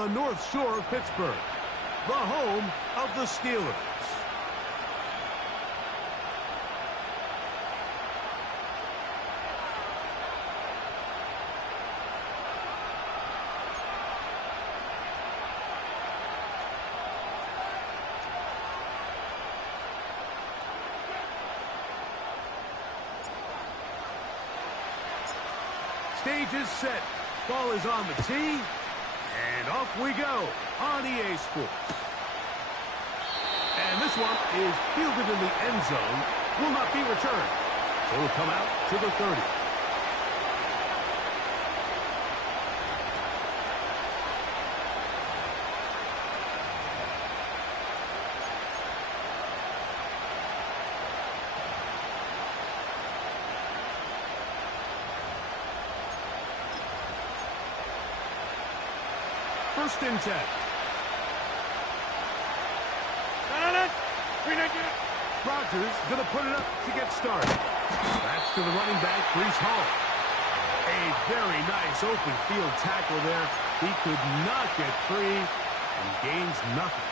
the North Shore of Pittsburgh, the home of the Steelers. Stage is set. Ball is on the tee. And off we go on EA Sports. And this one is fielded in the end zone. Will not be returned. So it will come out to the 30. First and 10. Rodgers going to put it up to get started. That's to the running back, Breece Hall. A very nice open field tackle there. He could not get free and gains nothing.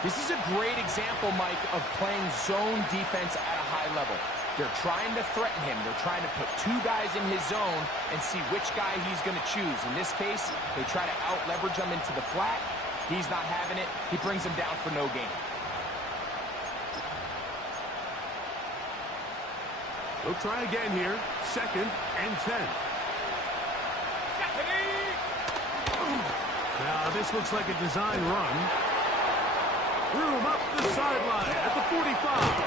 This is a great example, Mike, of playing zone defense at a high level. They're trying to threaten him. They're trying to put two guys in his zone and see which guy he's going to choose. In this case, they try to out-leverage him into the flat. He's not having it. He brings him down for no gain. They'll try again here. Second and 10. Now, this looks like a design run. Threw him up the sideline at the 45.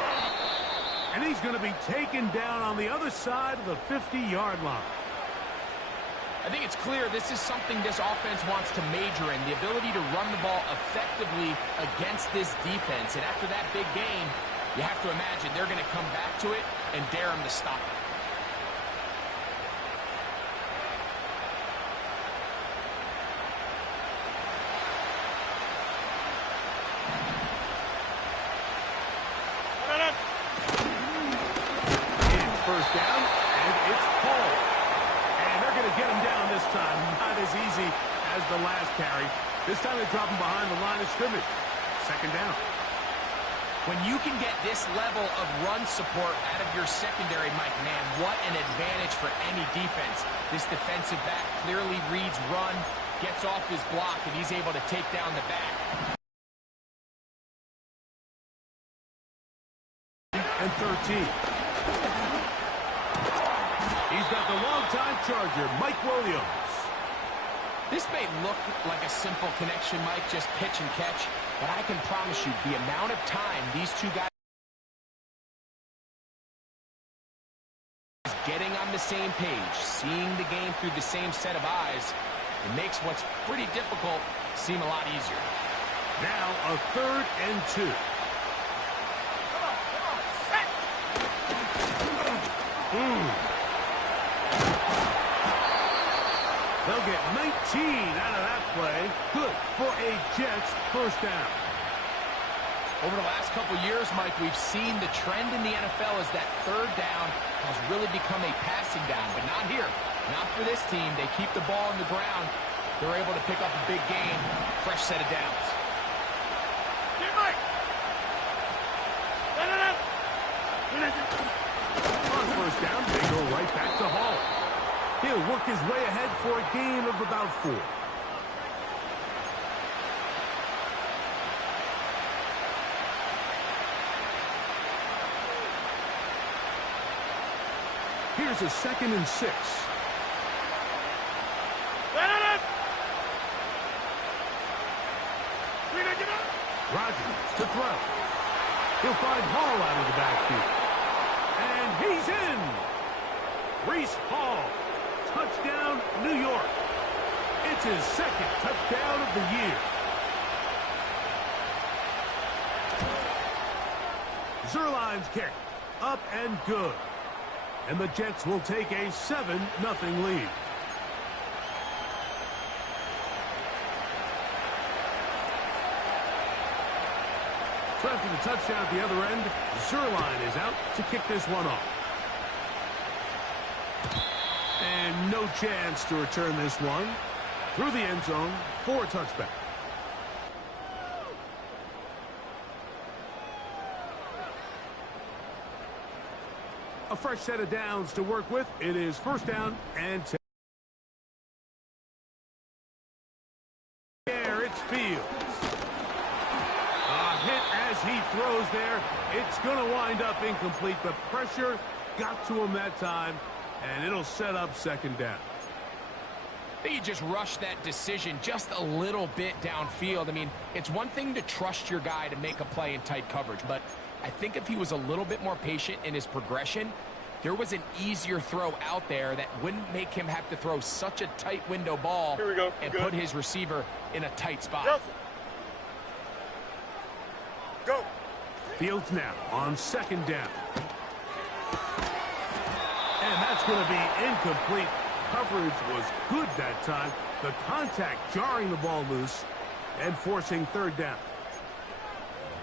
And he's going to be taken down on the other side of the 50-yard line. I think it's clear this is something this offense wants to major in, the ability to run the ball effectively against this defense. And after that big game, you have to imagine they're going to come back to it and dare him to stop it. First down, and it's Hall. And they're going to get him down this time. Not as easy as the last carry. This time they drop him behind the line of scrimmage. Second down. When you can get this level of run support out of your secondary, Mike, man, what an advantage for any defense. This defensive back clearly reads run, gets off his block, and he's able to take down the back. And 13. He's got the longtime Charger, Mike Williams. This may look like a simple connection, Mike, just pitch and catch, but I can promise you the amount of time these two guys getting on the same page, seeing the game through the same set of eyes, it makes what's pretty difficult seem a lot easier. Now a 3rd and 2. They'll get 19 out of that play. Good for a Jets first down. Over the last couple years, Mike, we've seen the trend in the NFL is that third down has really become a passing down, but not here. Not for this team. They keep the ball on the ground. They're able to pick up a big gain. Fresh set of downs. On first down, they go right back to Hall. He'll work his way ahead for a gain of about 4. Here's a 2nd and 6. Rodgers to throw. He'll find Hall out of the backfield. And he's in. Breece Hall. Touchdown, New York. It's his 2nd touchdown of the year. Zuerlein's kick. Up and good. And the Jets will take a 7-0 lead. So after the touchdown at the other end, Zuerlein is out to kick this one off. And no chance to return this one. through the end zone for a touchback. A fresh set of downs to work with. It is first down and 10. There, it's Fields. A hit as he throws there. It's going to wind up incomplete. The pressure got to him that time, and it'll set up second down. I think he just rushed that decision just a little bit downfield. I mean, it's one thing to trust your guy to make a play in tight coverage, but I think if he was a little bit more patient in his progression, there was an easier throw out there that wouldn't make him have to throw such a tight window ball and put his receiver in a tight spot. Go. Fields now on second down. And that's going to be incomplete. Coverage was good that time. The contact jarring the ball loose and forcing third down.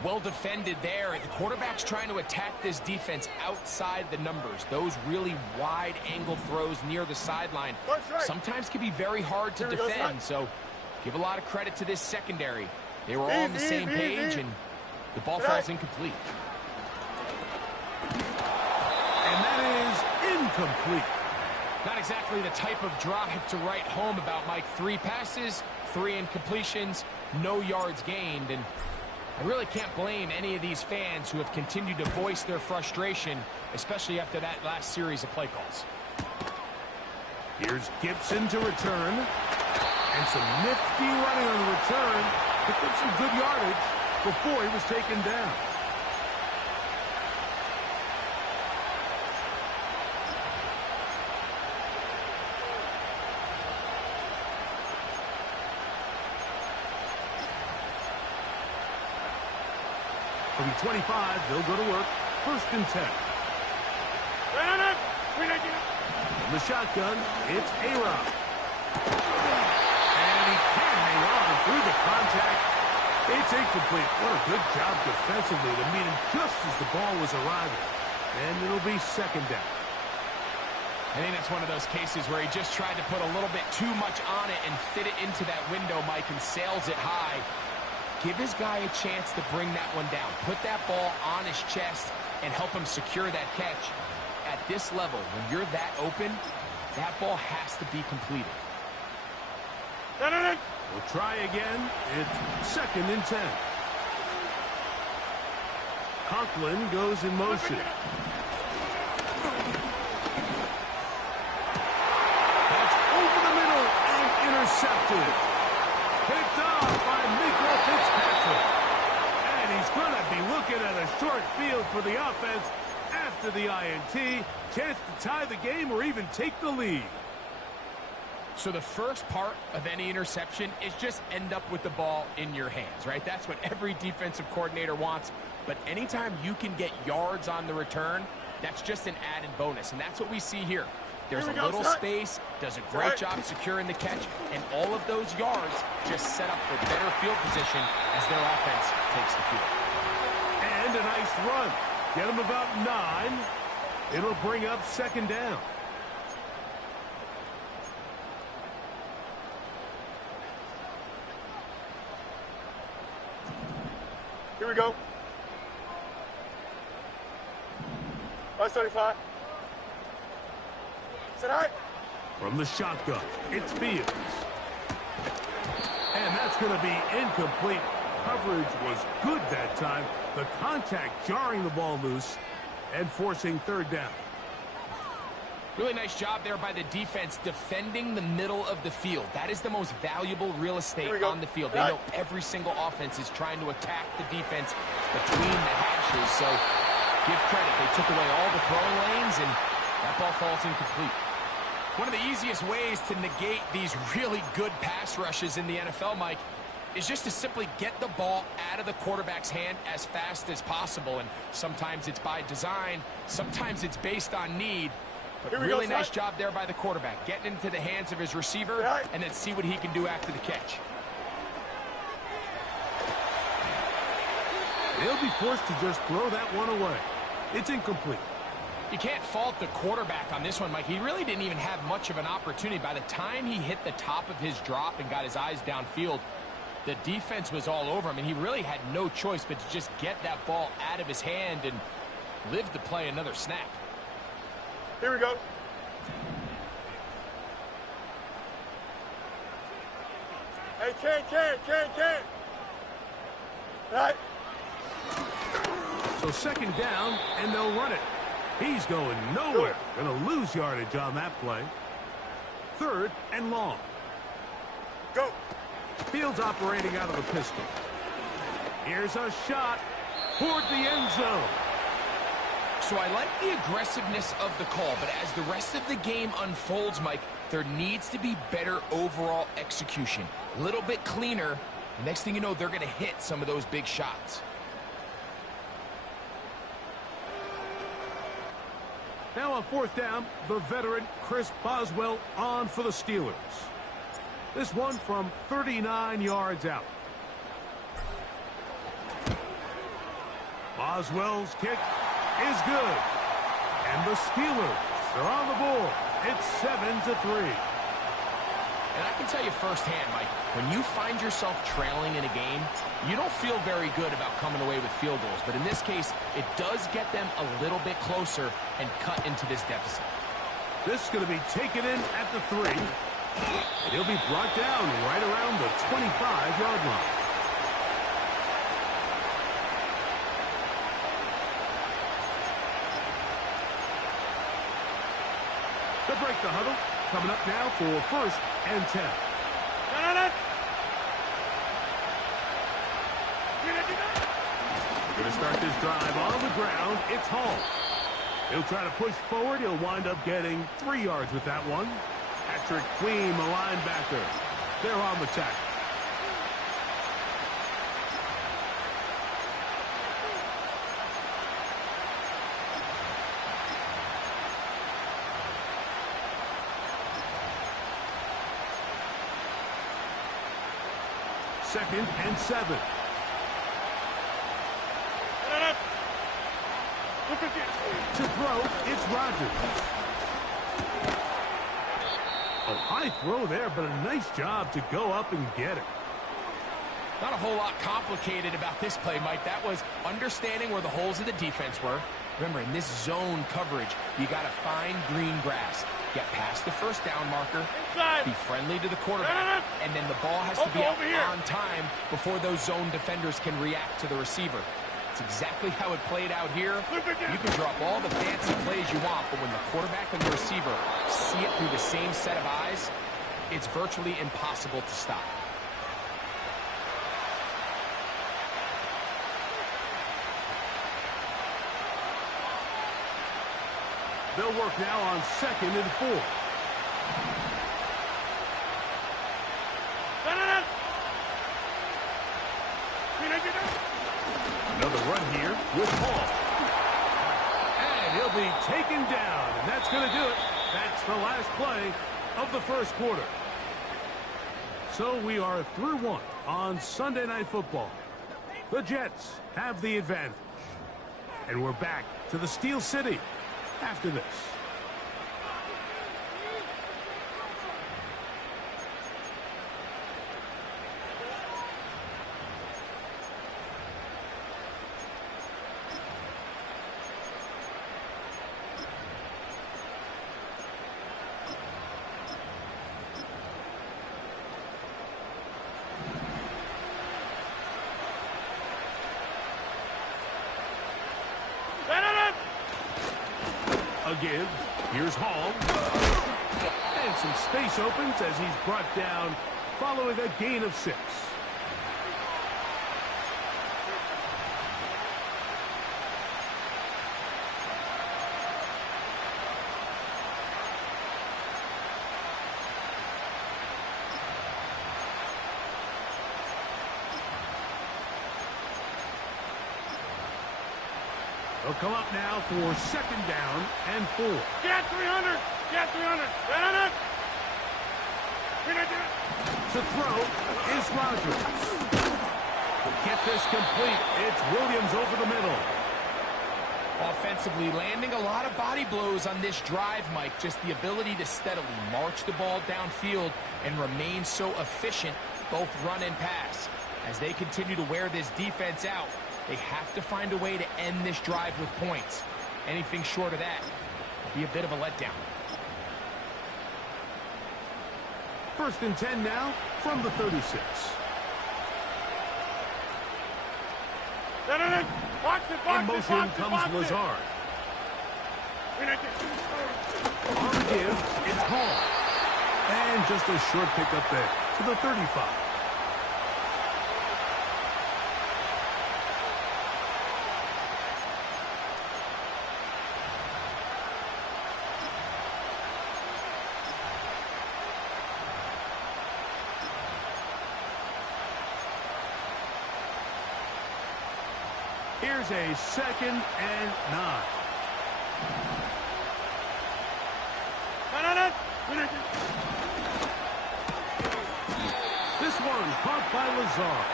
Well defended there. The quarterback's trying to attack this defense outside the numbers. Those really wide angle throws near the sideline sometimes can be very hard to defend. So give a lot of credit to this secondary. They were all on the same page, and the ball falls incomplete. And that is incomplete. Not exactly the type of drive to write home about, Mike. 3 passes, 3 incompletions, no yards gained. And I really can't blame any of these fans who have continued to voice their frustration, especially after that last series of play calls. Here's Gibson to return. And some nifty running on the return. Picked up some good yardage before he was taken down. From 25, they'll go to work. First and 10. From the shotgun, it's A-Rob. And he can't hang on through the contact. It's incomplete. What a good job defensively to meet him just as the ball was arriving. And it'll be second down. I think that's one of those cases where he just tried to put a little bit too much on it and fit it into that window, Mike, and sails it high. Give his guy a chance to bring that one down. Put that ball on his chest and help him secure that catch. At this level, when you're that open, that ball has to be completed. We'll try again. It's second and 10. Conklin goes in motion. That's over the middle and intercepted. Picked off by Miko Fitzpatrick. And he's going to be looking at a short field for the offense after the INT. Chance to tie the game or even take the lead. So the first part of any interception is just end up with the ball in your hands, right? That's what every defensive coordinator wants. But anytime you can get yards on the return, that's just an added bonus. And that's what we see here. There's a little space, does a great job securing the catch, and all of those yards just set up for better field position as their offense takes the field. And a nice run. Get them about 9. It'll bring up second down. Here we go. 135. Sit high. From the shotgun, it's Fields. And that's going to be incomplete. Coverage was good that time. The contact jarring the ball loose and forcing third down. Really nice job there by the defense defending the middle of the field. That is the most valuable real estate on the field. They know every single offense is trying to attack the defense between the hashes. So give credit. They took away all the throwing lanes, and that ball falls incomplete. One of the easiest ways to negate these really good pass rushes in the NFL, Mike, is just to simply get the ball out of the quarterback's hand as fast as possible. And sometimes it's by design, sometimes it's based on need. But really nice job there by the quarterback, getting into the hands of his receiver and then see what he can do after the catch. They'll be forced to just throw that one away. It's incomplete. You can't fault the quarterback on this one, Mike. He really didn't even have much of an opportunity. By the time he hit the top of his drop and got his eyes downfield, the defense was all over him, and he really had no choice but to just get that ball out of his hand and live to play another snap. Here we go. Hey, Ken. All right. So second down, and they'll run it. He's going nowhere. Going to lose yardage on that play. Third and long. Go. Fields operating out of the pistol. Here's a shot toward the end zone. So I like the aggressiveness of the call, but as the rest of the game unfolds, Mike, there needs to be better overall execution. A little bit cleaner. Next thing you know, they're going to hit some of those big shots. Now on fourth down, the veteran Chris Boswell on for the Steelers. This one from 39 yards out. Boswell's kick is good. And the Steelers are on the board. It's 7-3. And I can tell you firsthand, Mike, when you find yourself trailing in a game, you don't feel very good about coming away with field goals. But in this case, it does get them a little bit closer and cut into this deficit. This is going to be taken in at the 3. And he'll be brought down right around the 25-yard line. They'll break the huddle. Coming up now for first and 10. Going to start this drive on the ground. It's Hall. He'll try to push forward. He'll wind up getting 3 yards with that one. Patrick Queen, the linebacker. They're on the tackle. Second and 7. To throw, it's Rodgers. A high throw there, but a nice job to go up and get it. Not a whole lot complicated about this play, Mike. That was understanding where the holes of the defense were. Remember, in this zone coverage, you got to find green grass. Get past the first down marker, be friendly to the quarterback, and then the ball has to be out on time before those zone defenders can react to the receiver. It's exactly how it played out here. You can drop all the fancy plays you want, but when the quarterback and the receiver see it through the same set of eyes, it's virtually impossible to stop. They'll work now on second and 4. Another run here with Hall. And he'll be taken down, and that's going to do it. That's the last play of the first quarter. So we are through one on Sunday Night Football. The Jets have the advantage. And we're back to the Steel City after this. A give. Here's Hall. And some space opens as he's brought down following a gain of 6. They'll come up now for second down and 4. Get 300. Get 300. To throw is Rodgers. To get this complete, it's Williams over the middle. Offensively, landing a lot of body blows on this drive, Mike. Just the ability to steadily march the ball downfield and remain so efficient, both run and pass. As they continue to wear this defense out, they have to find a way to end this drive with points. Anything short of that will be a bit of a letdown. 1st and 10 now from the 36. In motion comes Lazard. On the give, it's Hall. And just a short pickup there to the 35. Here's a 2nd and 9. This one caught by Lazard.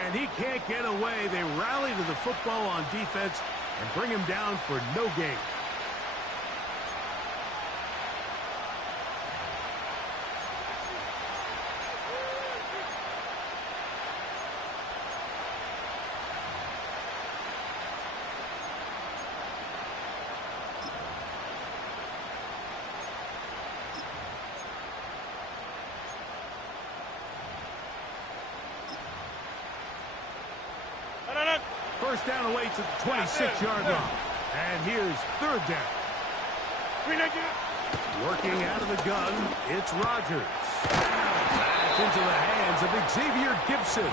And he can't get away. They rally to the football on defense and bring him down for no gain. First down away to the 26-yard line. And here's 3rd down. Working out of the gun, it's Rodgers. Back into the hands of Xavier Gibson.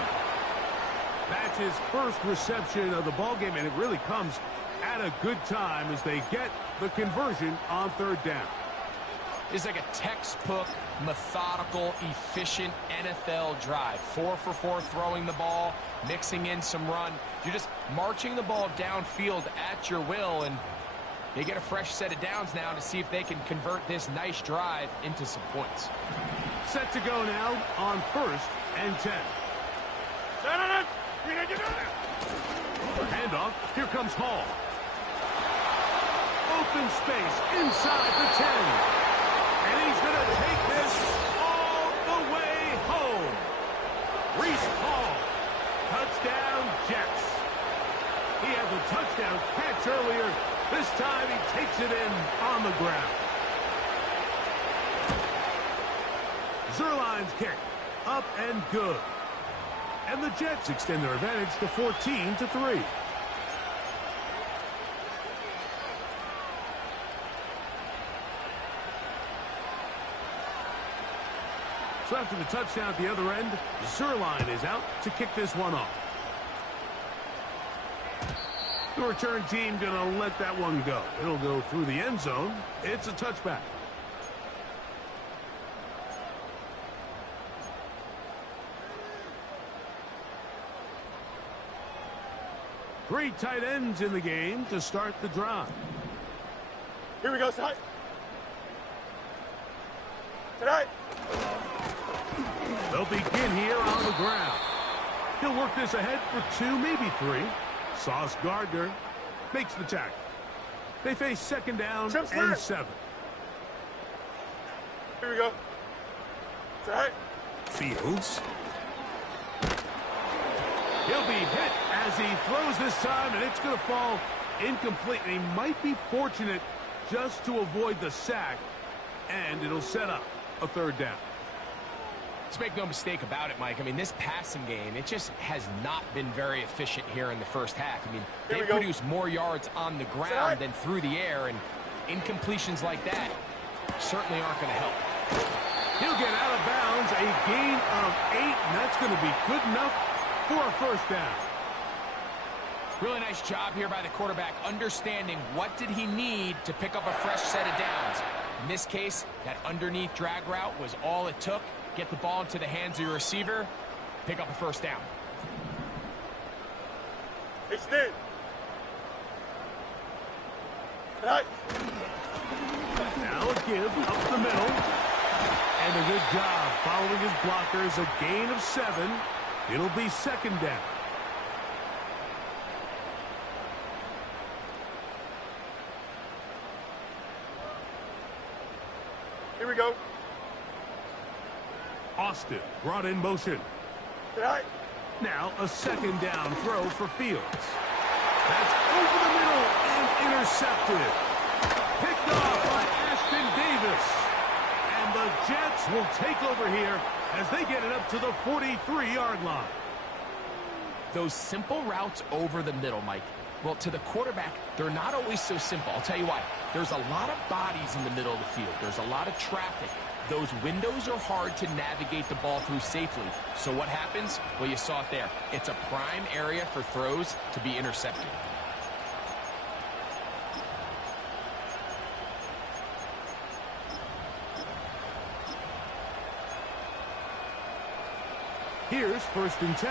That's his first reception of the ballgame, and it really comes at a good time as they get the conversion on 3rd down. It's like a textbook, methodical, efficient NFL drive. 4 for 4 throwing the ball, mixing in some run. You're just marching the ball downfield at your will, and they get a fresh set of downs now to see if they can convert this nice drive into some points. Set to go now on 1st and 10. Handoff. Here comes Hall. Open space inside the 10. And he's going to take this all the way home. Breece Hall. Touchdown, Jets. He had the touchdown catch earlier. This time he takes it in on the ground. Zuerlein's kick. Up and good. And the Jets extend their advantage to 14-3. So after the touchdown at the other end, Zuerlein is out to kick this one off. The return team going to let that one go. It'll go through the end zone. It's a touchback. Three tight ends in the game to start the drive. Here we go, side. Tonight. They'll begin here on the ground. He'll work this ahead for 2, maybe 3. Sauce Gardner makes the tackle. They face 2nd down and 7. Here we go. Tonight. Fields. He'll be hit as he throws this time, and it's going to fall incomplete. And he might be fortunate just to avoid the sack, and it'll set up a 3rd down. Let's make no mistake about it, Mike. I mean, this passing game, it just has not been very efficient here in the first half. I mean, they produce more yards on the ground than through the air, and incompletions like that certainly aren't going to help. He'll get out of bounds, a gain of 8, and that's going to be good enough for a 1st down. Really nice job here by the quarterback, understanding what did he need to pick up a fresh set of downs. In this case, that underneath drag route was all it took. Get the ball into the hands of your receiver, pick up a 1st down. Extend. Tonight. Now a give up the middle. And a good job following his blockers. A gain of 7. It'll be 2nd down. we go. Austin brought in motion. Tonight. Now a second down throw for Fields. That's over the middle and intercepted. Picked off by Ashton Davis. And the Jets will take over here as they get it up to the 43-yard line. Those simple routes over the middle, Mike. Well, to the quarterback, they're not always so simple. I'll tell you why. There's a lot of bodies in the middle of the field. There's a lot of traffic. Those windows are hard to navigate the ball through safely. So what happens? Well, you saw it there. It's a prime area for throws to be intercepted. Here's 1st and 10.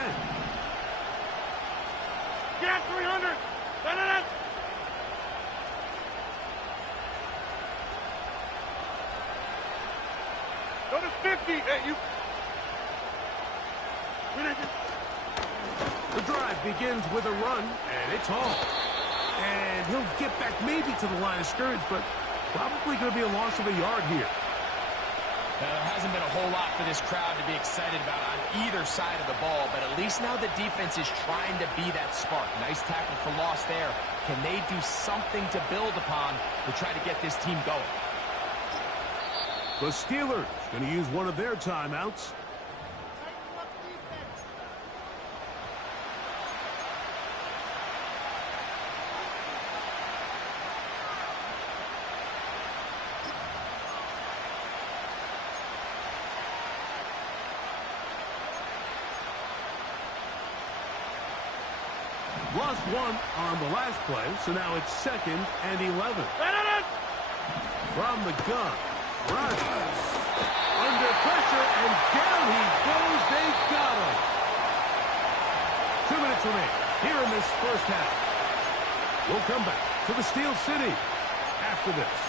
Get 300. Da-da-da. Go to 50. Hey, you. The drive begins with a run, and it's Hall. And he'll get back maybe to the line of scrimmage, but probably going to be a loss of a yard here. Now, there hasn't been a whole lot for this crowd to be excited about on either side of the ball, but at least now the defense is trying to be that spark. Nice tackle for loss there. Can they do something to build upon to try to get this team going? The Steelers going to use one of their timeouts. Lost one on the last play, so now it's 2nd and 11. From the gun, Rodgers. Under pressure, and down he goes. They got him. 2 minutes remaining here in this first half. We'll come back to the Steel City after this.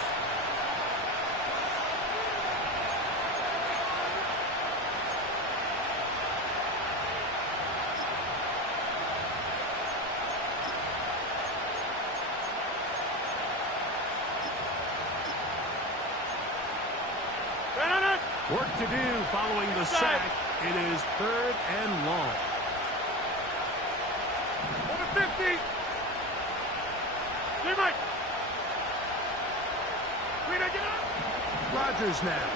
Work to do following the sack. It is 3rd and long. Over 50. Get Mike. Get up. Rodgers now.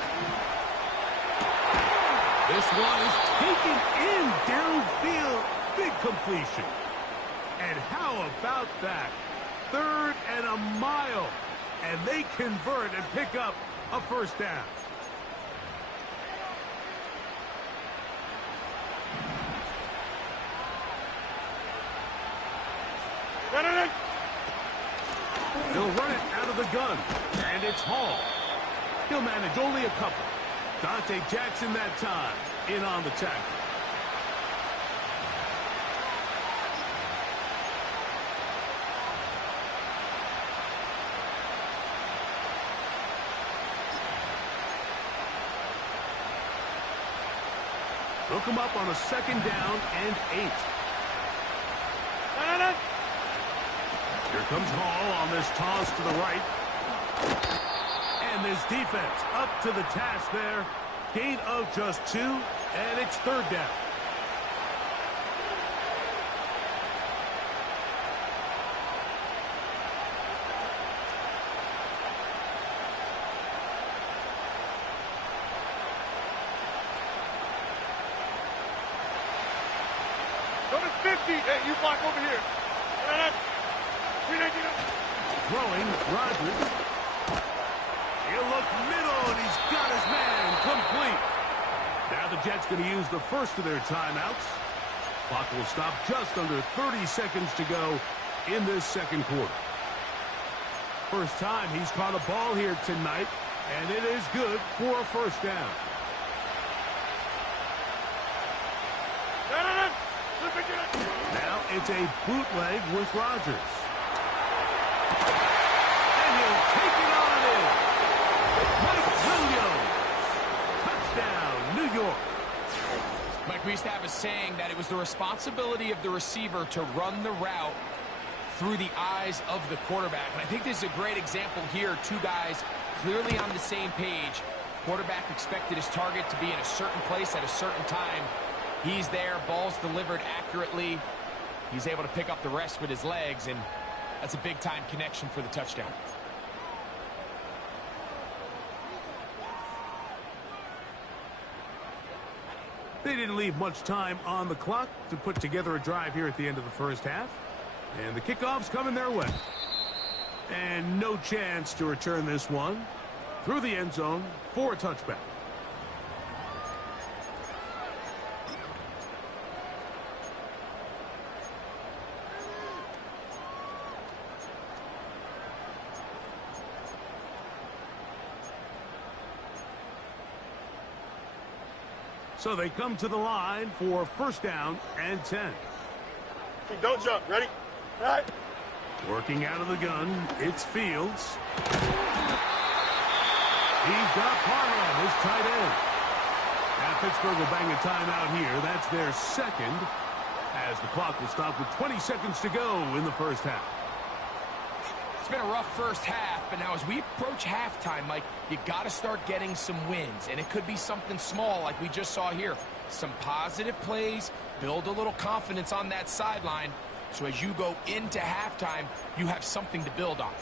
This one is taken in downfield. Big completion. And how about that? 3rd and a mile. And they convert and pick up a first down. He'll run it out of the gun, and it's Hall. He'll manage only a couple. Dante Jackson that time, in on the tackle. Hook him up on a 2nd down and 8. Here comes Hall on this toss to the right. And this defense up to the task there. Gain of just 2, and it's 3rd down. Go to 50. Hey, you block over here. Throwing, Rodgers. He'll look middle, and he's got his man complete. Now the Jets going to use the first of their timeouts. Clock will stop just under 30 seconds to go in this 2nd quarter. First time he's caught a ball here tonight, and it is good for a first down. Now it's a bootleg with Rodgers. And he'll take it on in. Mike Williams. Touchdown, New York. Mike, we used to have a saying that it was the responsibility of the receiver to run the route through the eyes of the quarterback. And I think this is a great example here. 2 guys clearly on the same page. Quarterback expected his target to be in a certain place at a certain time. He's there, ball's delivered accurately. He's able to pick up the rest with his legs, and that's a big-time connection for the touchdown. They didn't leave much time on the clock to put together a drive here at the end of the first half. And the kickoff's coming their way. And no chance to return this one through the end zone for a touchback. So they come to the line for first down and 10. Don't jump. Ready? All right. Working out of the gun, it's Fields. He's got Parham, his tight end. Now Pittsburgh will bang a timeout here. That's their second, as the clock will stop with 20 seconds to go in the first half. It's been a rough first half, but now as we approach halftime, Mike, you got to start getting some wins, and it could be something small like we just saw here. Some positive plays, build a little confidence on that sideline, so as you go into halftime, you have something to build on.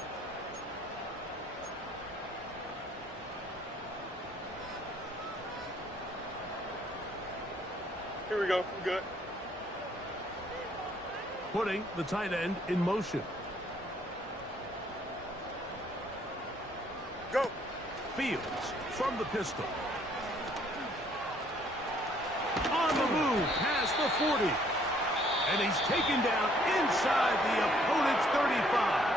Here we go. I'm good. Putting the tight end in motion. Go. Fields from the pistol. On the move, past the 40. And he's taken down inside the opponent's 35.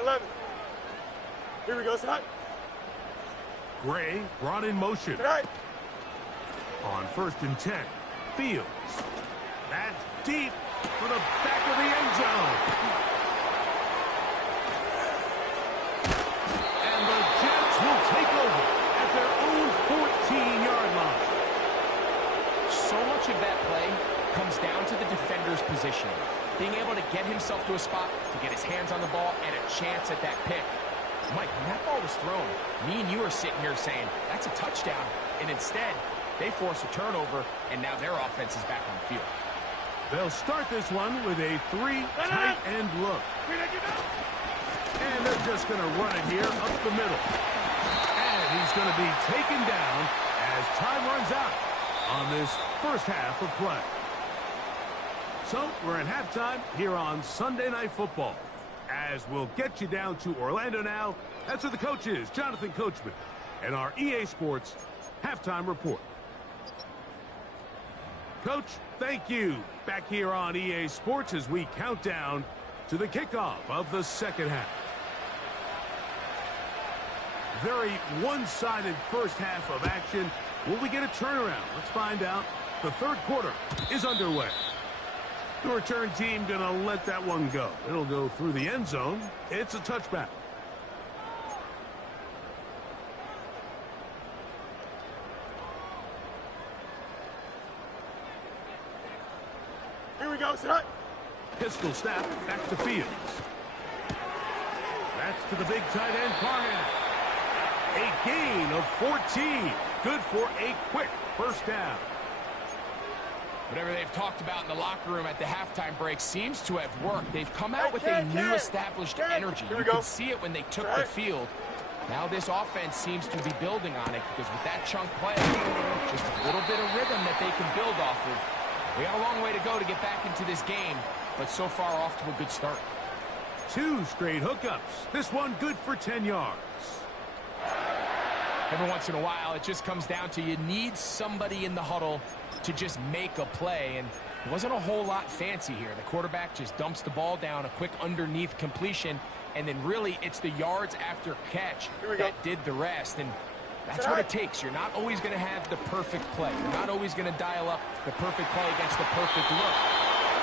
Eleven. Here we go, Scott. Gray brought in motion. Right. On first and 10, Fields. That's deep for the back of the end zone. And the Jets will take over at their own 14-yard line. So much of that play comes down to the defender's positioning. Being able to get himself to a spot, to get his hands on the ball, and a chance at that pick. Mike, when that ball was thrown, me and you are sitting here saying, that's a touchdown. And instead, they force a turnover, and now their offense is back on the field. They'll start this one with a 3 tight end look. And they're just going to run it here up the middle. And he's going to be taken down as time runs out on this first half of play. So we're at halftime here on Sunday Night Football. As we'll get you down to Orlando now. That's where the coach is, Jonathan Coachman, and our EA Sports halftime report. Coach, thank you. Back here on EA Sports as we count down to the kickoff of the second half. Very one-sided first half of action. Will we get a turnaround? Let's find out. The third quarter is underway. The return team going to let that one go. It'll go through the end zone. It's a touchback. Here we go, Scott. Pistol snap back to Fields. That's to the big tight end, Parham. A gain of 14. Good for a quick first down. Whatever they've talked about in the locker room at the halftime break seems to have worked. They've come out with a new established energy. You could see it when they took the field. Now this offense seems to be building on it because with that chunk play, just a little bit of rhythm that they can build off of. We got a long way to go to get back into this game, but so far off to a good start. 2 straight hookups. This one good for 10 yards. Every once in a while, it just comes down to you need somebody in the huddle to just make a play, and it wasn't a whole lot fancy here. The quarterback just dumps the ball down, a quick underneath completion, and then really it's the yards after catch that did the rest, and that's what it takes. You're not always going to have the perfect play. You're not always going to dial up the perfect play against the perfect look.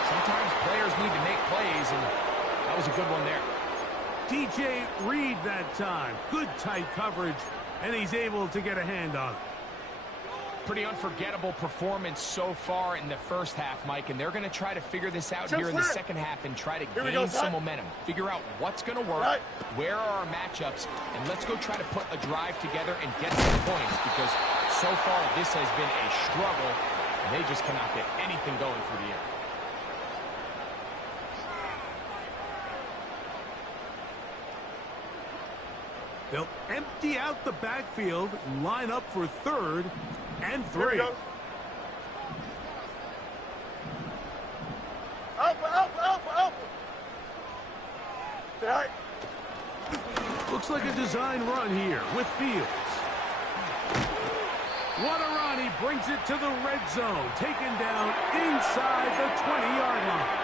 Sometimes players need to make plays, and that was a good one there. DJ Reed that time. Good tight coverage, and he's able to get a hand on it. Pretty unforgettable performance so far in the first half, Mike, and they're going to try to figure this out here in the second half and try to gain some momentum. Figure out what's going to work, where are our matchups, and let's go try to put a drive together and get some points, because so far this has been a struggle, and they just cannot get anything going through the air. They'll empty out the backfield and line up for 3rd and 3. Here we go. Up. Right. Looks like a design run here with Fields. What a run. He brings it to the red zone. Taken down inside the 20-yard line.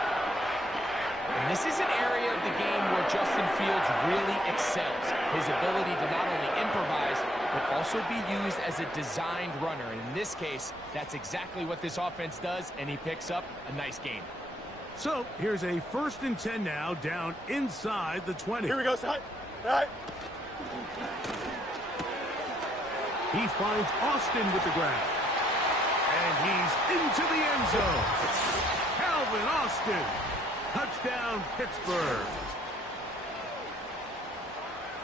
And this is an area of the game where Justin Fields really excels. His ability to not only improvise, but also be used as a designed runner. And in this case, that's exactly what this offense does, and he picks up a nice gain. So here's a 1st and 10 now, down inside the 20. Here we go, son. Right. He finds Austin with the grab. And he's into the end zone. Calvin Austin. Touchdown, Pittsburgh.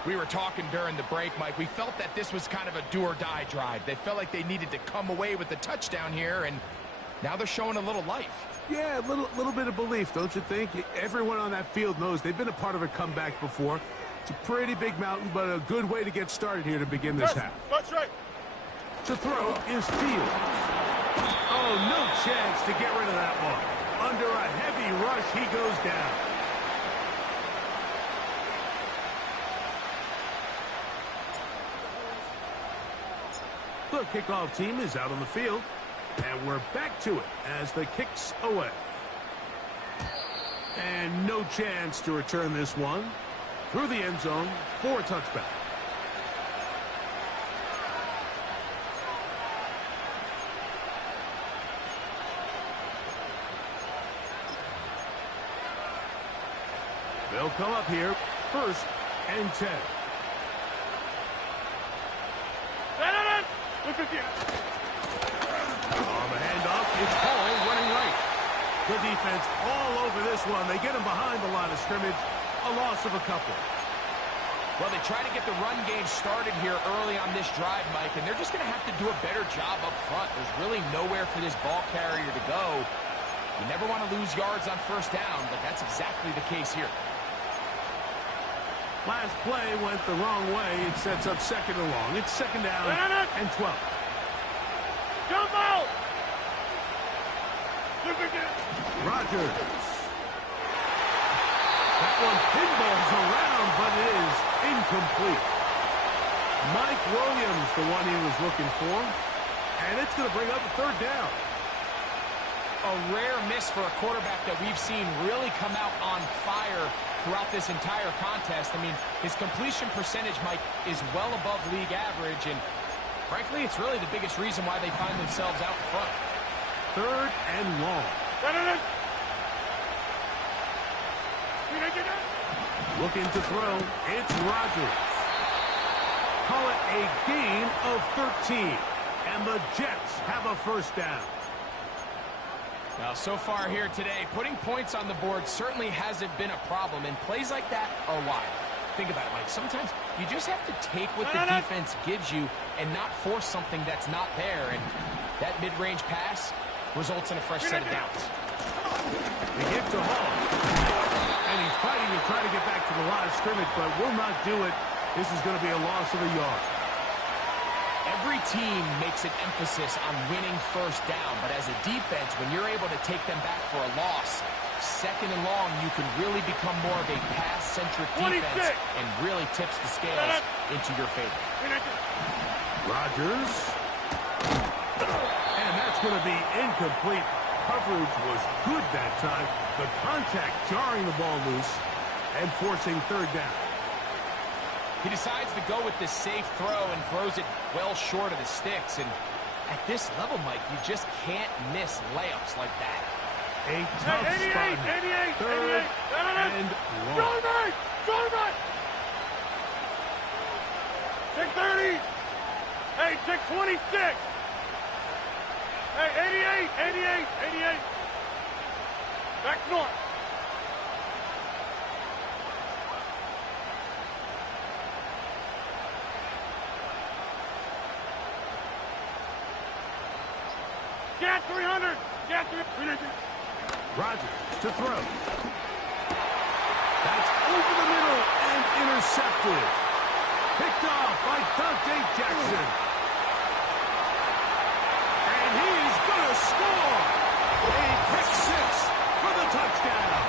We were talking during the break, Mike. We felt that this was kind of a do-or-die drive. They felt like they needed to come away with the touchdown here, and now they're showing a little life. Yeah, a little bit of belief, don't you think? Everyone on that field knows they've been a part of a comeback before. It's a pretty big mountain, but a good way to get started here to begin this half. That's right. To throw is Fields. Oh, no chance to get rid of that one. Under a heavy rush, he goes down. The kickoff team is out on the field, and we're back to it as the kick's away. And no chance to return this one through the end zone for a touchback. They'll come up here, 1st and 10. On the handoff, it's Hall running right. The defense all over this one. They get him behind the line of scrimmage. A loss of a couple. Well, they try to get the run game started here early on this drive, Mike, and they're just going to have to do a better job up front. There's really nowhere for this ball carrier to go. You never want to lose yards on 1st down, but that's exactly the case here. Last play went the wrong way. It sets up 2nd and long. It's 2nd down and 12. Jump out! Rodgers. That one pinballs around, but it is incomplete. Mike Williams, the one he was looking for. And it's going to bring up a 3rd down. A rare miss for a quarterback that we've seen really come out on fire throughout this entire contest. I mean, his completion percentage, Mike, is well above league average, and frankly, it's really the biggest reason why they find themselves out in front. 3rd and long. Looking to throw, it's Rodgers. Call it a gain of 13, and the Jets have a 1st down. Now, so far here today, putting points on the board certainly hasn't been a problem, and plays like that are why. Think about it, Mike. Sometimes you just have to take what the defense gives you and not force something that's not there, and that mid-range pass results in a fresh set of downs. The gift to Hall. And he's fighting to try to get back to the line of scrimmage, but will not do it. This is going to be a loss of a yard. Every team makes an emphasis on winning 1st down, but as a defense, when you're able to take them back for a loss, 2nd and long, you can really become more of a pass-centric defense and really tips the scales into your favor. Rodgers. And that's going to be incomplete. Coverage was good that time. The contact jarring the ball loose and forcing 3rd down. He decides to go with this safe throw and throws it well short of the sticks. And at this level, Mike, you just can't miss layups like that. A tough spot. 3rd and long. Take 30. Hey, take 26. Hey, 88. Back north. Get 300. Get 300. Rodgers to throw. That's over the middle and intercepted. Picked off by Dante Jackson. And he is going to score. A pick six for the touchdown.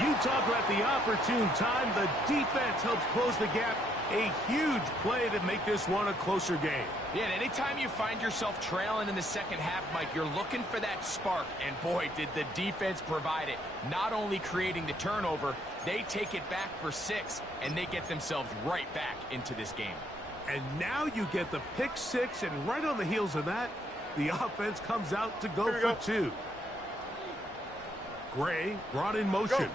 You talk about the opportune time. The defense helps close the gap. A huge play to make this one a closer game. Yeah, and anytime you find yourself trailing in the second half, Mike, you're looking for that spark. And boy, did the defense provide it. Not only creating the turnover, they take it back for 6, and they get themselves right back into this game. And now you get the pick six, and right on the heels of that, the offense comes out to go for 2. Gray brought in motion.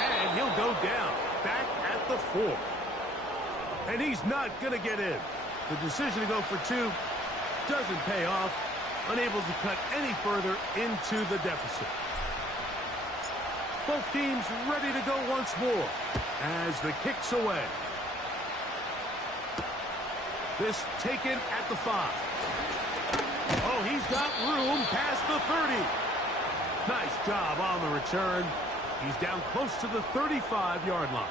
And he'll go down. Back at the 4. And he's not going to get in. The decision to go for 2 doesn't pay off. Unable to cut any further into the deficit. Both teams ready to go once more as the kick's away. This taken at the 5. Oh, he's got room past the 30. Nice job on the return. He's down close to the 35-yard line.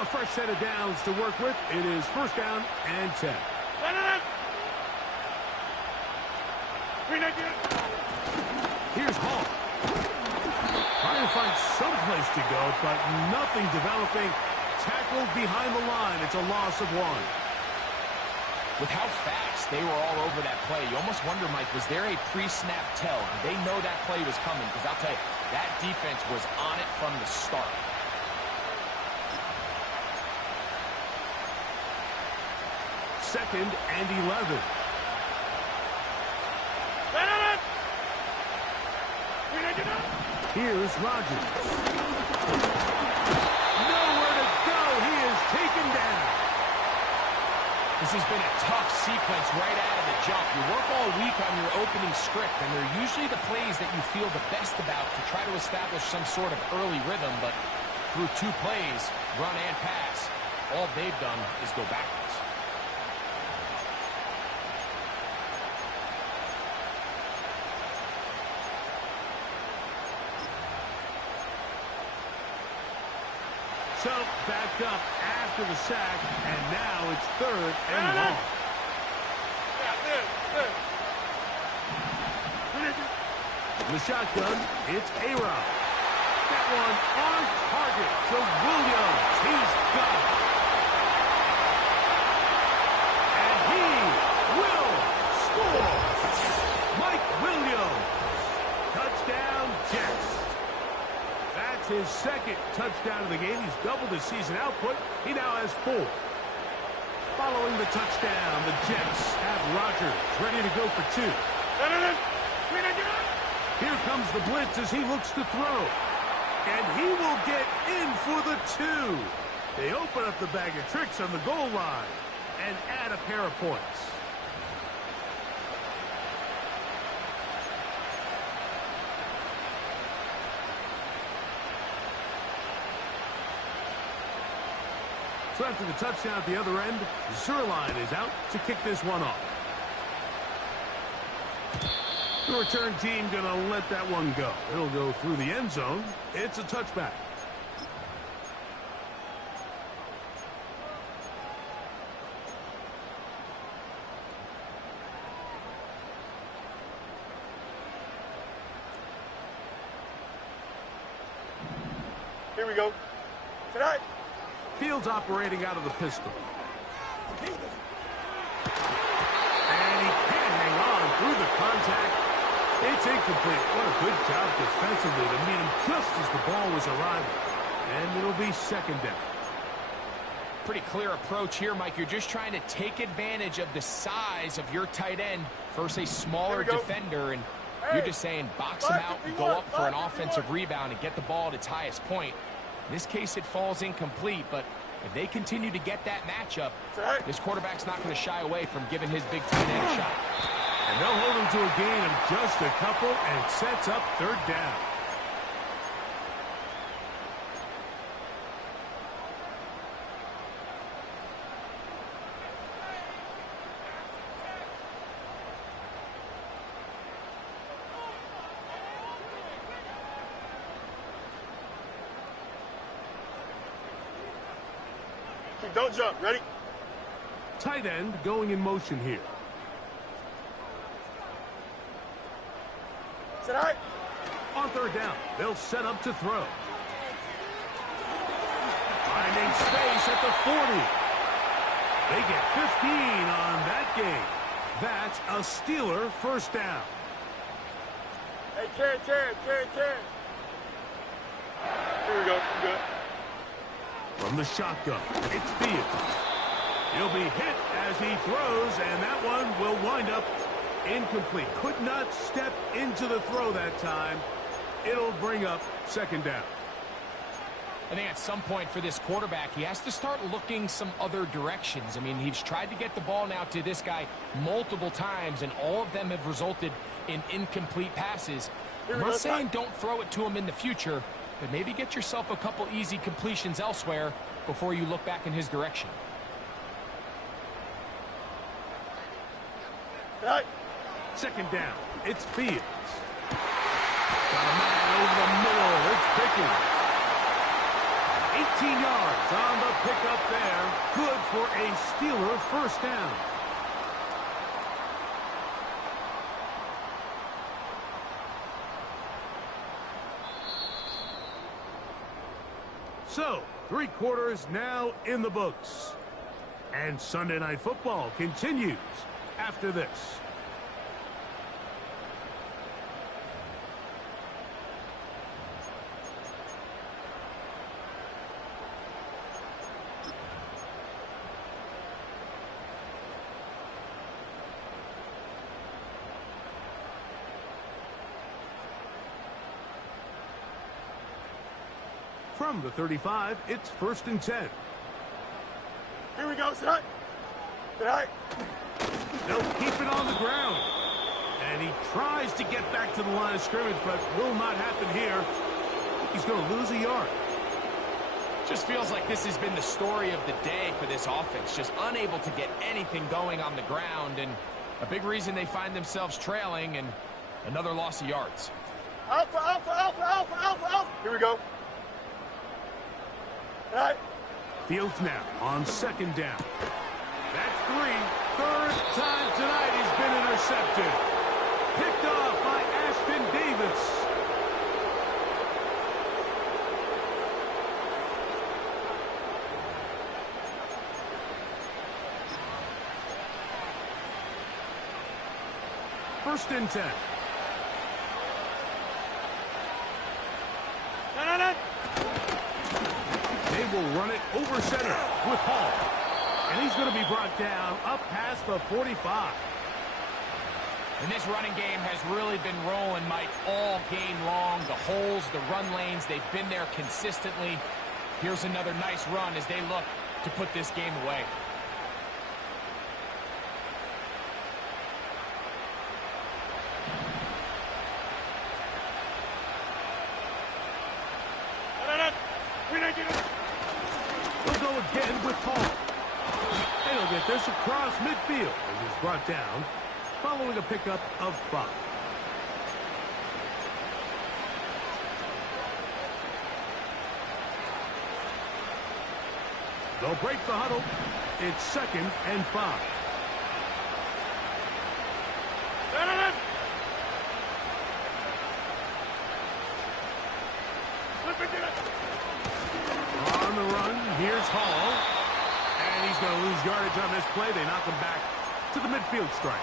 A fresh set of downs to work with. It is first down and 10. Here's Hall. Trying to find some place to go, but nothing developing. Tackled behind the line. It's a loss of 1. With how fast they were all over that play, you almost wonder, Mike, was there a pre-snap tell? Did they know that play was coming? Because I'll tell you, that defense was on it from the start. Second and 11. Here's Rodgers. Nowhere to go. He is taken down. This has been a tough sequence right out of the jump. You work all week on your opening script, and they're usually the plays that you feel the best about to try to establish some sort of early rhythm, but through 2 plays, run and pass, all they've done is go backwards. So, backed up after the sack, and now it's 3rd and long. The shotgun, it's A-Rod. That one on target to Williams. He's got it. And he will score. Mike Williams. Touchdown, Jets. That's his 2nd touchdown of the game. He's doubled his season output. He now has 4. Following the touchdown, the Jets have Rodgers ready to go for 2. Here comes the blitz as he looks to throw. And he will get in for the 2. They open up the bag of tricks on the goal line and add a pair of points. So after the touchdown at the other end, Zuerlein is out to kick this one off. The return team going to let that one go. It'll go through the end zone. It's a touchback. Here we go. Tonight. Fields operating out of the pistol. And he can't hang on through the contact. It's incomplete. What a good job defensively to meet him just as the ball was arriving. And it'll be 2nd down. Pretty clear approach here, Mike. You're just trying to take advantage of the size of your tight end versus a smaller defender. And You're just saying box him out, go up for an offensive rebound, and get the ball at its highest point. In this case, it falls incomplete, but if they continue to get that matchup, this quarterback's not going to shy away from giving his big tight end a shot. And they'll hold him to a gain of just a couple and sets up third down. Don't jump. Ready? Tight end going in motion here. Set high. On third down, they'll set up to throw. Finding space at the 40. They get 15 on that game. That's a Steeler first down. Hey, Karen. Here we go. I'm good. From the shotgun, it's Fields. He'll be hit as he throws, and that one will wind up incomplete. Could not step into the throw that time. It'll bring up second down. I think at some point for this quarterback, he has to start looking some other directions. I mean, he's tried to get the ball now to this guy multiple times, and all of them have resulted in incomplete passes. I'm not saying don't throw it to him in the future, but maybe get yourself a couple easy completions elsewhere before you look back in his direction. Second down, it's Fields. Got a man over the middle, it's Pickens. 18 yards on the pickup there. Good for a Steeler first down. So, 3 quarters now in the books. And Sunday Night Football continues after this. From the 35, it's 1st and 10. Here we go. Sit high. They'll keep it on the ground. And he tries to get back to the line of scrimmage, but will not happen here. He's going to lose a yard. Just feels like this has been the story of the day for this offense. Just unable to get anything going on the ground, and a big reason they find themselves trailing, and another loss of yards. Alpha. Here we go. Right. Fields now on 2nd down. That's 3. Third time tonight he's been intercepted. Picked off by Ashton Davis. First and 10. No. They will run it over center with Hall. And he's going to be brought down up past the 45. And this running game has really been rolling, Mike, all game long. The holes, the run lanes, they've been there consistently. Here's another nice run as they look to put this game away. He'll go again with Hall. And he'll get this across midfield as he's brought down following a pickup of 5. They'll break the huddle. It's 2nd and 5. On the run, here's Hall. And he's going to lose yardage on this play. They knock him back to the midfield strike.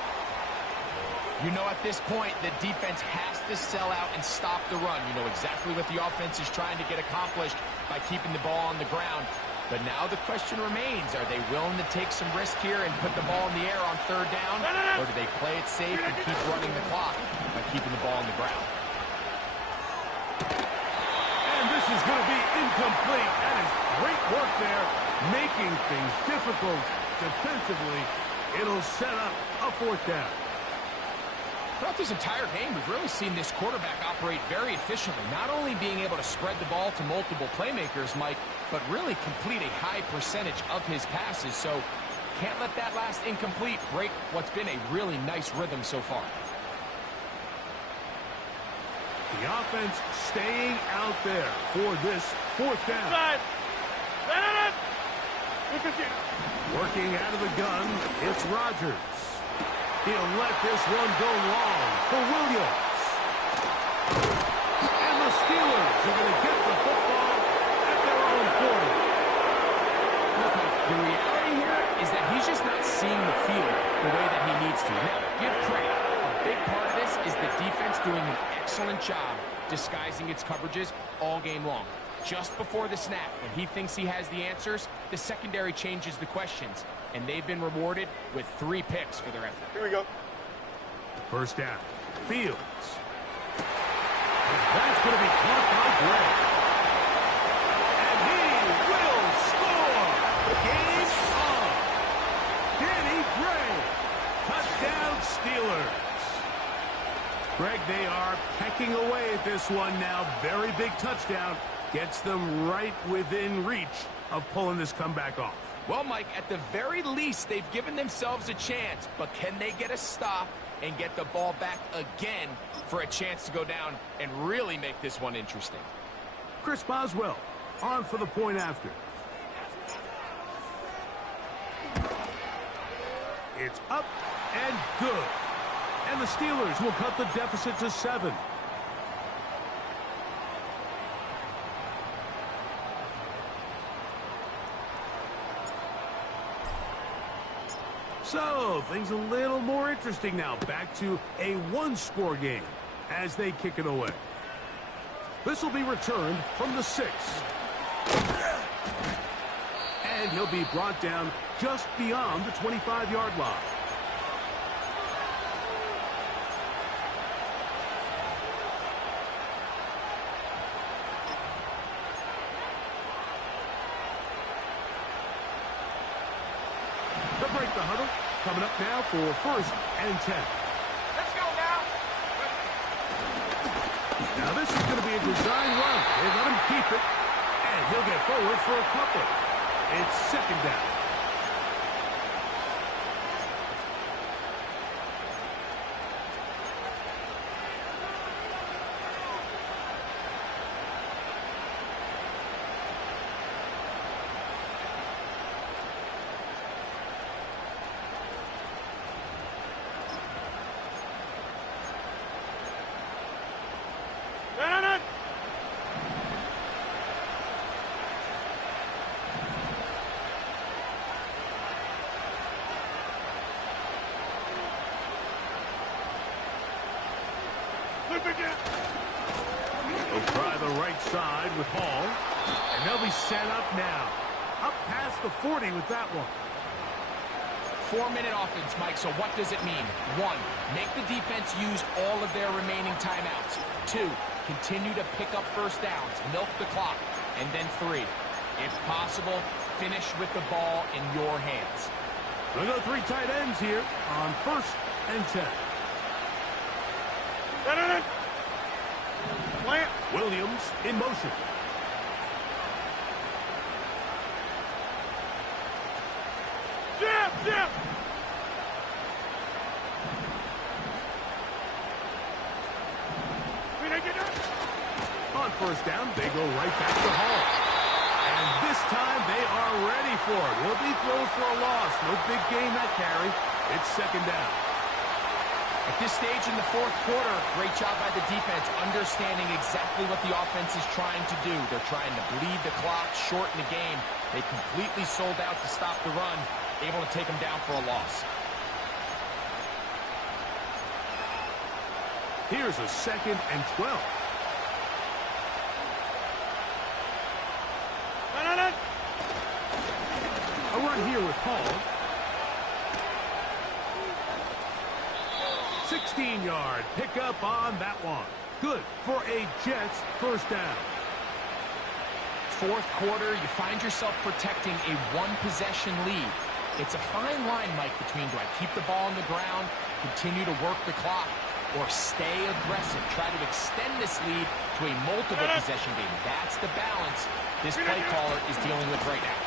You know, at this point, the defense has to sell out and stop the run. You know exactly what the offense is trying to get accomplished by keeping the ball on the ground. But now the question remains, are they willing to take some risk here and put the ball in the air on third down? Or do they play it safe and keep running the clock by keeping the ball on the ground? And this is going to be incomplete. That is great work there, making things difficult defensively. It'll set up a fourth down. Throughout this entire game, we've really seen this quarterback operate very efficiently, not only being able to spread the ball to multiple playmakers, Mike, but really complete a high percentage of his passes. So can't let that last incomplete break what's been a really nice rhythm so far. The offense staying out there for this fourth down. Working out of the gun, it's Rodgers. He'll let this one go long for Williams. And the Steelers are going to get the football at their own 40. Look, Mike, the reality here is that he's just not seeing the field the way that he needs to. Now, give credit. A big part of this is the defense doing an excellent job disguising its coverages all game long. Just before the snap, when he thinks he has the answers, the secondary changes the questions, and they've been rewarded with 3 picks for their effort. Here we go. First down. Fields. And that's going to be caught by Gray. And he will score. The game's on. Danny Gray. Touchdown Steelers. Greg, they are pecking away at this one now. Very big touchdown. Gets them right within reach of pulling this comeback off. Well, Mike, at the very least, they've given themselves a chance, but can they get a stop and get the ball back again for a chance to go down and really make this one interesting? Chris Boswell on for the point after. It's up and good. And the Steelers will cut the deficit to 7. So, things a little more interesting now. Back to a one-score game as they kick it away. This will be returned from the 6. And he'll be brought down just beyond the 25-yard line. They'll break the huddle. Coming up now for 1st and 10. Let's go now. Now this is going to be a design run. They let him keep it. And he'll get forward for a couple. It's 2nd down. They'll try the right side with Hall. And they'll be set up now. Up past the 40 with that one. 4-minute offense, Mike, so what does it mean? 1, make the defense use all of their remaining timeouts. 2, continue to pick up first downs, milk the clock. And then 3, if possible, finish with the ball in your hands. We'll go 3 tight ends here on 1st and 10. Plant. Williams in motion. Jab. On 1st down, they go right back to Hall. And this time they are ready for it. Will be thrown for a loss. No big gain that carry. It's 2nd down. At this stage in the 4th quarter, great job by the defense, understanding exactly what the offense is trying to do. They're trying to bleed the clock, shorten the game. They completely sold out to stop the run, able to take them down for a loss. Here's a 2nd and 12. They'll run here with Hall. 16-yard pickup on that one. Good for a Jets first down. Fourth quarter, you find yourself protecting a one-possession lead. It's a fine line, Mike, between do I keep the ball on the ground, continue to work the clock, or stay aggressive, try to extend this lead to a multiple possession game. That's the balance this play caller is dealing with right now.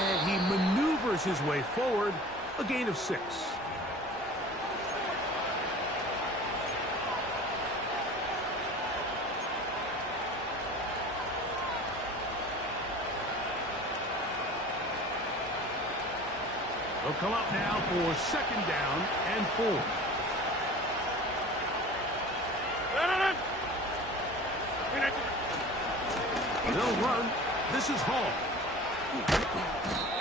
And he maneuvers his way forward, a gain of 6. They'll come up now for second down and 4. They'll run. This is Hall.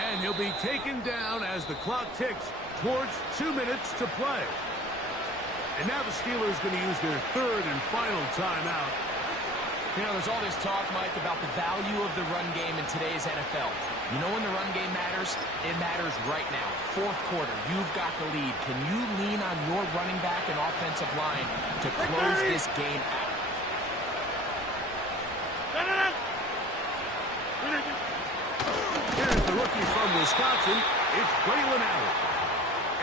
And he'll be taken down as the clock ticks towards 2 minutes to play. And now the Steelers going to use their third and final timeout. You know, there's all this talk, Mike, about the value of the run game in today's NFL. You know when the run game matters? It matters right now. Fourth quarter, you've got the lead. Can you lean on your running back and offensive line to close this game out? Here's the rookie from Wisconsin. It's Braylon Allen.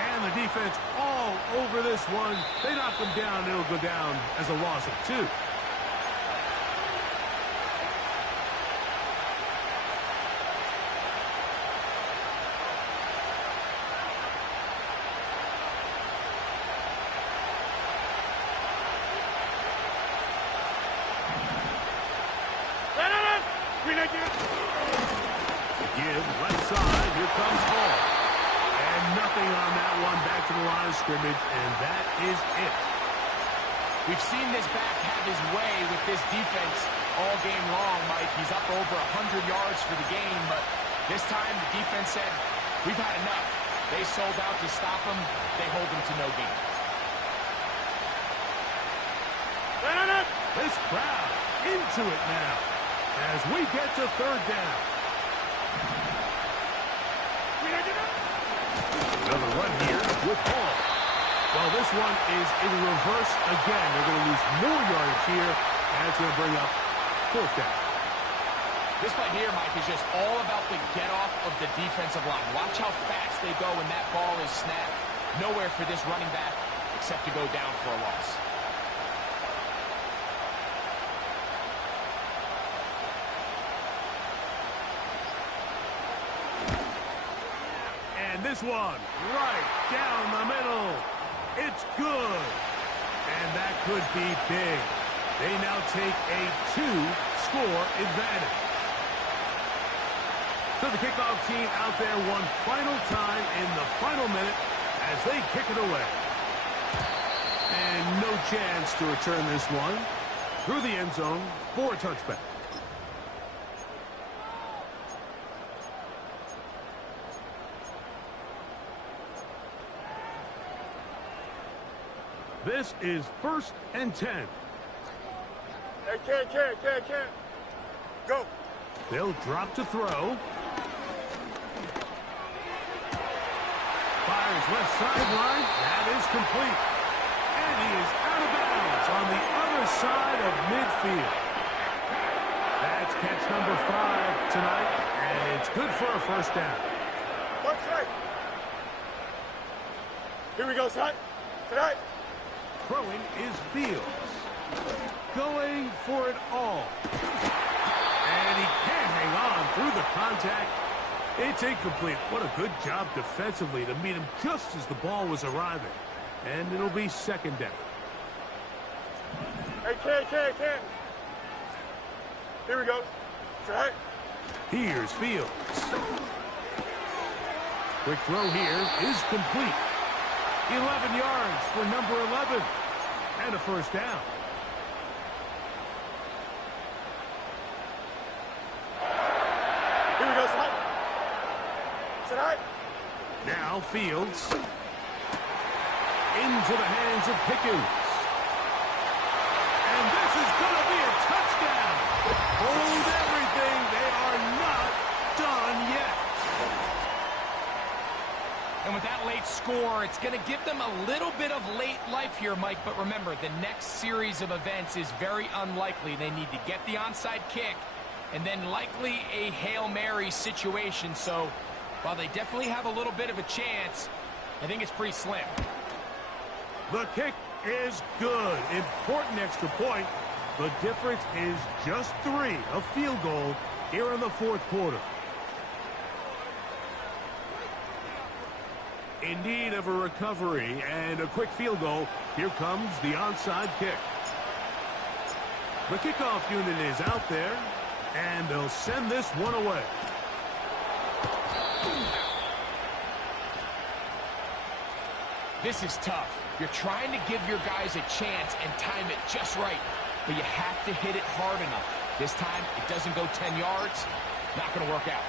And the defense all over this one. They knock him down. It'll go down as a loss of 2. Give left side. Here comes Hall. And nothing on that one. Back to the line of scrimmage, and that is it. We've seen this back have his way with this defense all game long, Mike. He's up over 100 yards for the game, but this time the defense said, we've had enough. They sold out to stop him. They hold him to no gain. This crowd into it now as we get to third down. Another run here with Hall. Well, this one is in reverse again. They're going to lose more yardage here, and it's going to bring up fourth down. This play here, Mike, is just all about the get-off of the defensive line. Watch how fast they go when that ball is snapped. Nowhere for this running back except to go down for a loss. And this one, right down the middle. It's good. And that could be big. They now take a 2-score advantage. So the kickoff team out there one final time in the final minute as they kick it away. And no chance to return this one through the end zone for a touchback. This is 1st and 10. Hey, can't. Go. They'll drop to throw. Fires left sideline. That is complete. And he is out of bounds on the other side of midfield. That's catch number 5 tonight, and it's good for a first down. One strike. Here we go, son. Tonight. Throwing is Fields. Going for it all. And he can't hang on through the contact. It's incomplete. What a good job defensively to meet him just as the ball was arriving. And it'll be second down. Hey, can't. Here we go. Try. Here's Fields. Quick throw here is complete. 11 yards for number 11. And a first down. Here we go, son. Tonight. Now Fields. Into the hands of Pickens. And this is going to be a touchdown. Hold everything. They are not score. It's going to give them a little bit of late life here, Mike. But remember, the next series of events is very unlikely. They need to get the onside kick and then likely a Hail Mary situation. So while they definitely have a little bit of a chance, I think it's pretty slim. The kick is good. Important extra point. The difference is just 3, a field goal here in the fourth quarter. In need of a recovery and a quick field goal, here comes the onside kick. The kickoff unit is out there, and they'll send this one away. This is tough. You're trying to give your guys a chance and time it just right, but you have to hit it hard enough. This time, it doesn't go 10 yards. Not going to work out.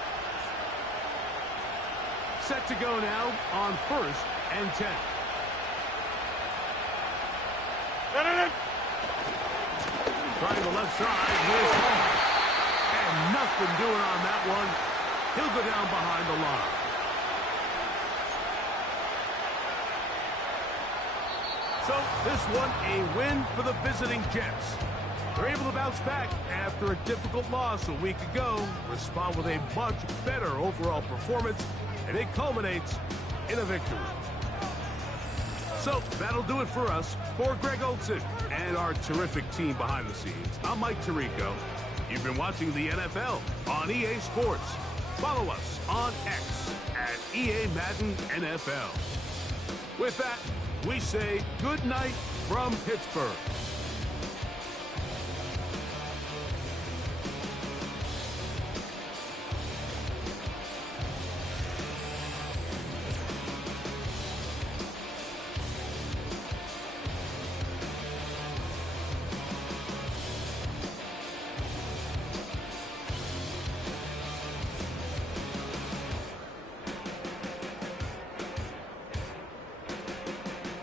Set to go now on 1st and 10. Trying the left side. Here's Hall. And nothing doing on that one. He'll go down behind the line. So this one a win for the visiting Jets. They're able to bounce back after a difficult loss a week ago, respond with a much better overall performance, and it culminates in a victory. So that'll do it for us. For Greg Olsen and our terrific team behind the scenes, I'm Mike Tirico. You've been watching the NFL on EA Sports. Follow us on X at EA Madden NFL. With that, we say good night from Pittsburgh.